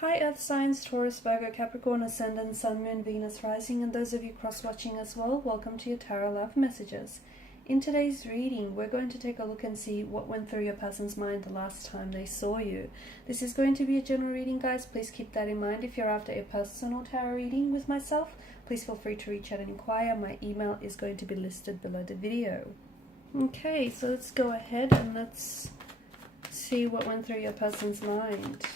Hi Earth Signs, Taurus, Virgo, Capricorn, Ascendant, Sun, Moon, Venus, Rising, and those of you cross-watching as well, welcome to your Tarot Love Messages. In today's reading, we're going to take a look and see what went through your person's mind the last time they saw you. This is going to be a general reading, guys. Please keep that in mind. If you're after a personal tarot reading with myself, please feel free to reach out and inquire. My email is going to be listed below the video. Okay, so let's go ahead and let's see what went through your person's mind.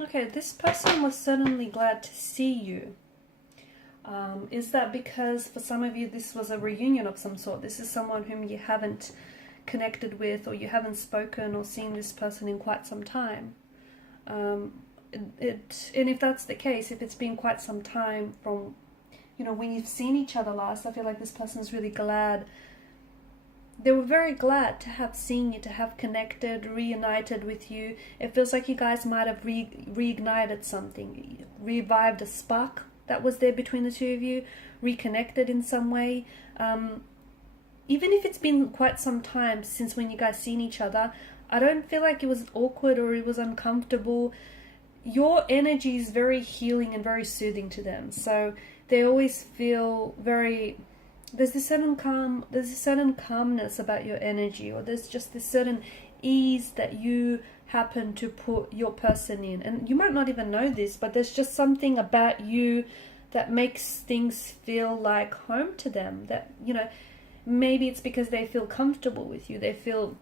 Okay, this person was certainly glad to see you. Is that because for some of you this was a reunion of some sort? This is someone whom you haven't connected with, or you haven't spoken or seen this person in quite some time. And if that's the case, if it's been quite some time from, when you've seen each other last, I feel like this person's really glad. They were very glad to have seen you, to have connected, reunited with you. It feels like you guys might have reignited something, revived a spark that was there between the two of you, reconnected in some way. Even if it's been quite some time since when you guys seen each other, I don't feel like it was awkward or it was uncomfortable. Your energy is very healing and very soothing to them. So they always feel very... There's this certain calmness about your energy, or there's just this certain ease that you happen to put your person in. And you might not even know this, but there's just something about you that makes things feel like home to them. That, maybe it's because they feel comfortable with you, they feel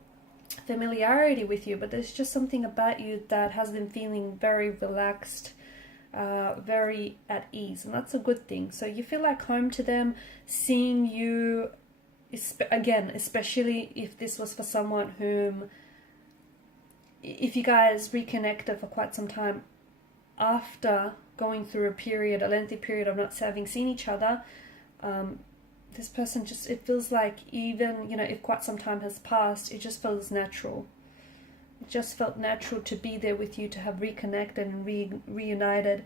familiarity with you, but there's just something about you that has them feeling very relaxed, very at ease, and that's a good thing. So you feel like home to them. Seeing you, again, especially if this was for someone whom, if you guys reconnected for quite some time after going through a lengthy period of not having seen each other, this person just, it feels like even, if quite some time has passed, it just feels natural. It just felt natural to be there with you, to have reconnected and reunited.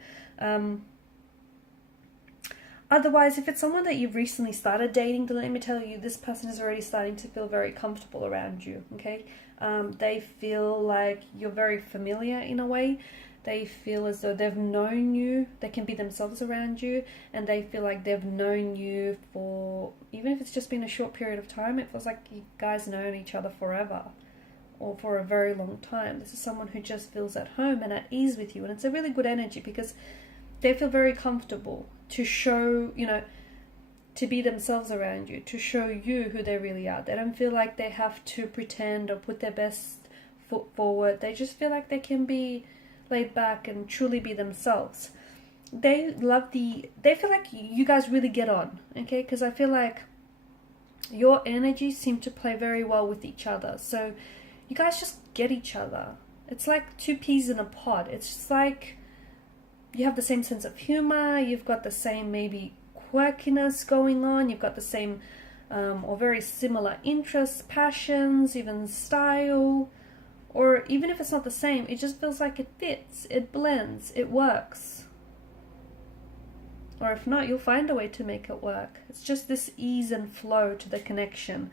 Otherwise, if it's someone that you've recently started dating, then let me tell you, this person is already starting to feel very comfortable around you, okay? They feel like you're very familiar in a way. They feel as though they've known you. They can be themselves around you, and they feel like they've known you for, even if it's just been a short period of time, it feels like you guys know each other forever, or for a very long time. This is someone who just feels at home and at ease with you, and it's a really good energy because they feel very comfortable to show, to be themselves around you, to show you who they really are. They don't feel like they have to pretend or put their best foot forward. They just feel like they can be laid back and truly be themselves. They feel like you guys really get on, okay? Because I feel like your energies seem to play very well with each other. So you guys just get each other. It's like two peas in a pod. It's just like you have the same sense of humor. You've got the same maybe quirkiness going on. You've got the same or very similar interests, passions, even style. Or even if it's not the same, it just feels like it fits, it blends, it works. Or if not, you'll find a way to make it work. It's just this ease and flow to the connection.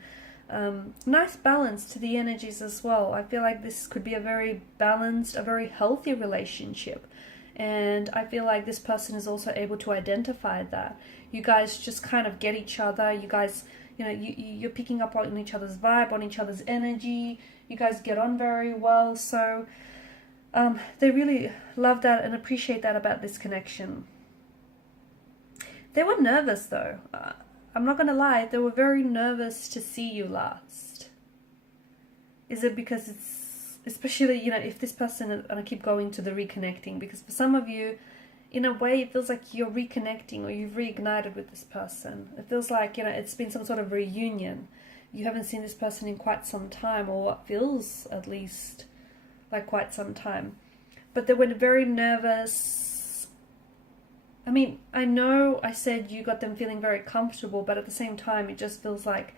Nice balance to the energies as well. I feel like this could be a very balanced, a very healthy relationship. And I feel like this person is also able to identify that. You guys just kind of get each other. You guys, you're picking up on each other's vibe, on each other's energy. You guys get on very well. So They really love that and appreciate that about this connection. They were nervous though. I'm not going to lie, they were very nervous to see you last. Is it because it's, especially, you know, if this person, and I keep going to the reconnecting, because for some of you, in a way, it feels like you're reconnecting or you've reignited with this person. It feels like, you know, it's been some sort of reunion. You haven't seen this person in quite some time, or what feels at least like quite some time. But they were very nervous. I mean, I know I said you got them feeling very comfortable, but at the same time, it just feels like,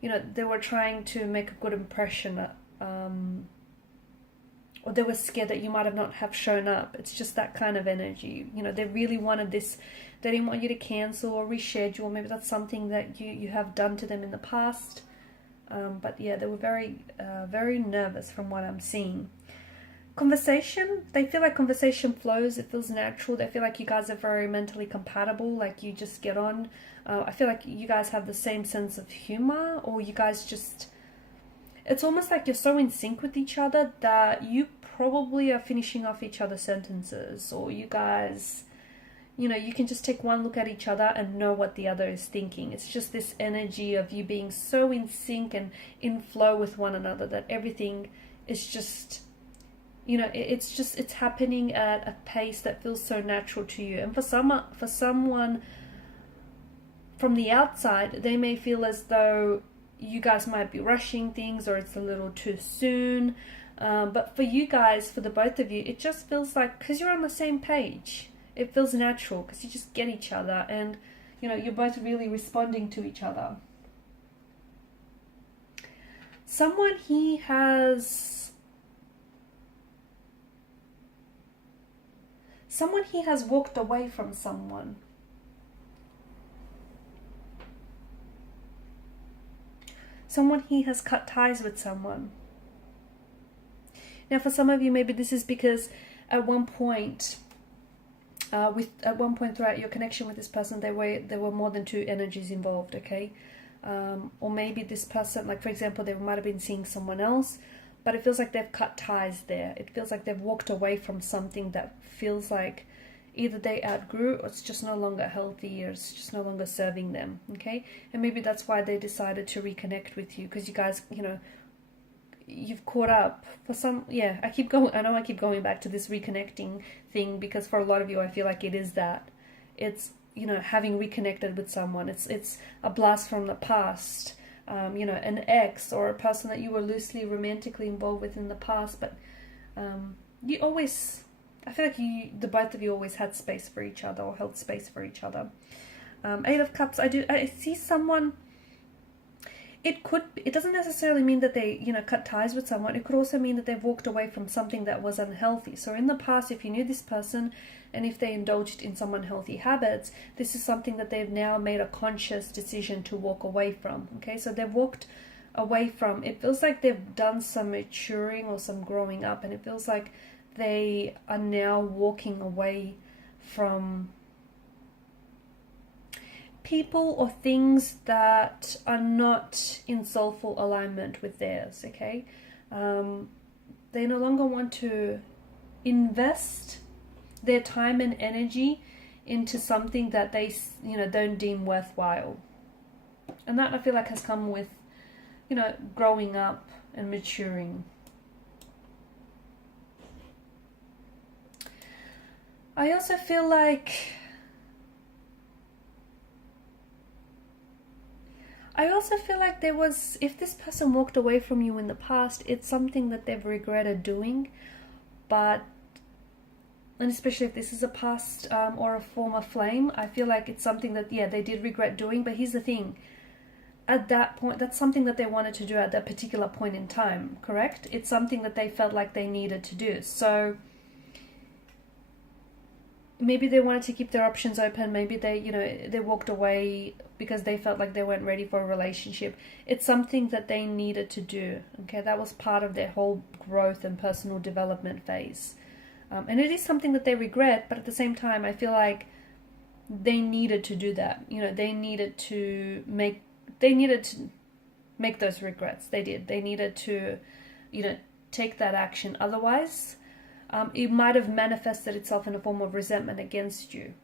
you know, they were trying to make a good impression, or they were scared that you might have not have shown up. It's just that kind of energy. You know, they really wanted this. They didn't want you to cancel or reschedule. Maybe that's something that you have done to them in the past. But yeah, they were very, very nervous from what I'm seeing. Conversation, they feel like conversation flows. It feels natural. They feel like you guys are very mentally compatible. Like you just get on. I feel like you guys have the same sense of humor, or you guys just, it's almost like you're so in sync with each other that you probably are finishing off each other's sentences, or you guys, you know, you can just take one look at each other and know what the other is thinking. It's just this energy of you being so in sync and in flow with one another that everything is just, you know, it's happening at a pace that feels so natural to you. And for someone from the outside, they may feel as though you guys might be rushing things, or it's a little too soon. But for you guys, for the both of you, it just feels like, because you're on the same page, it feels natural because you just get each other, and you know, you're both really responding to each other. Someone has walked away from someone. Someone he has cut ties with someone. Now, for some of you, maybe this is because at one point throughout your connection with this person, there were more than two energies involved. Okay, or maybe this person, like for example, they might have been seeing someone else, but it feels like they've cut ties there. It feels like they've walked away from something that feels like either they outgrew, or it's just no longer healthy, or it's just no longer serving them. Okay, and maybe that's why they decided to reconnect with you, because you guys, you know, you've caught up for some. Yeah, I keep going back to this reconnecting thing, because for a lot of you, I feel like it is that. It's, you know, having reconnected with someone. It's a blast from the past. You know, an ex or a person that you were loosely romantically involved with in the past, but you always, I feel like the both of you always had space for each other, or held space for each other. Eight of Cups, I see someone. It doesn't necessarily mean that they, you know, cut ties with someone. It could also mean that they've walked away from something that was unhealthy. So in the past, if you knew this person and if they indulged in some unhealthy habits, this is something that they've now made a conscious decision to walk away from. Okay, so they've walked away from, it feels like they've done some maturing or some growing up, and it feels like they are now walking away from people or things that are not in soulful alignment with theirs. Okay, they no longer want to invest their time and energy into something that they, you know, don't deem worthwhile, and that I feel like has come with, you know, growing up and maturing. I also feel like there was, if this person walked away from you in the past, it's something that they've regretted doing, and especially if this is a past or a former flame, I feel like it's something that, yeah, they did regret doing. But here's the thing, at that point, that's something that they wanted to do at that particular point in time, correct? It's something that they felt like they needed to do. So maybe they wanted to keep their options open. Maybe they, you know, they walked away because they felt like they weren't ready for a relationship. It's something that they needed to do. Okay, that was part of their whole growth and personal development phase. And it is something that they regret, but at the same time, I feel like they needed to do that. You know, they needed to make those regrets. They did. They needed to, you know, take that action. Otherwise, it might have manifested itself in a form of resentment against you.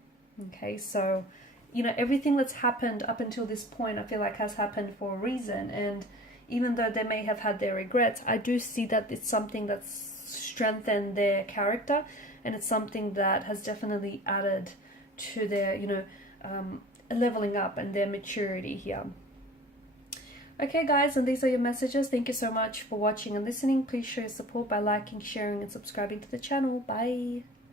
Okay, so, you know, everything that's happened up until this point, I feel like has happened for a reason. And even though they may have had their regrets, I do see that it's something that's strengthened their character, and it's something that has definitely added to their, you know, leveling up and their maturity here. Okay guys, and these are your messages. Thank you so much for watching and listening. Please show your support by liking, sharing and subscribing to the channel. Bye.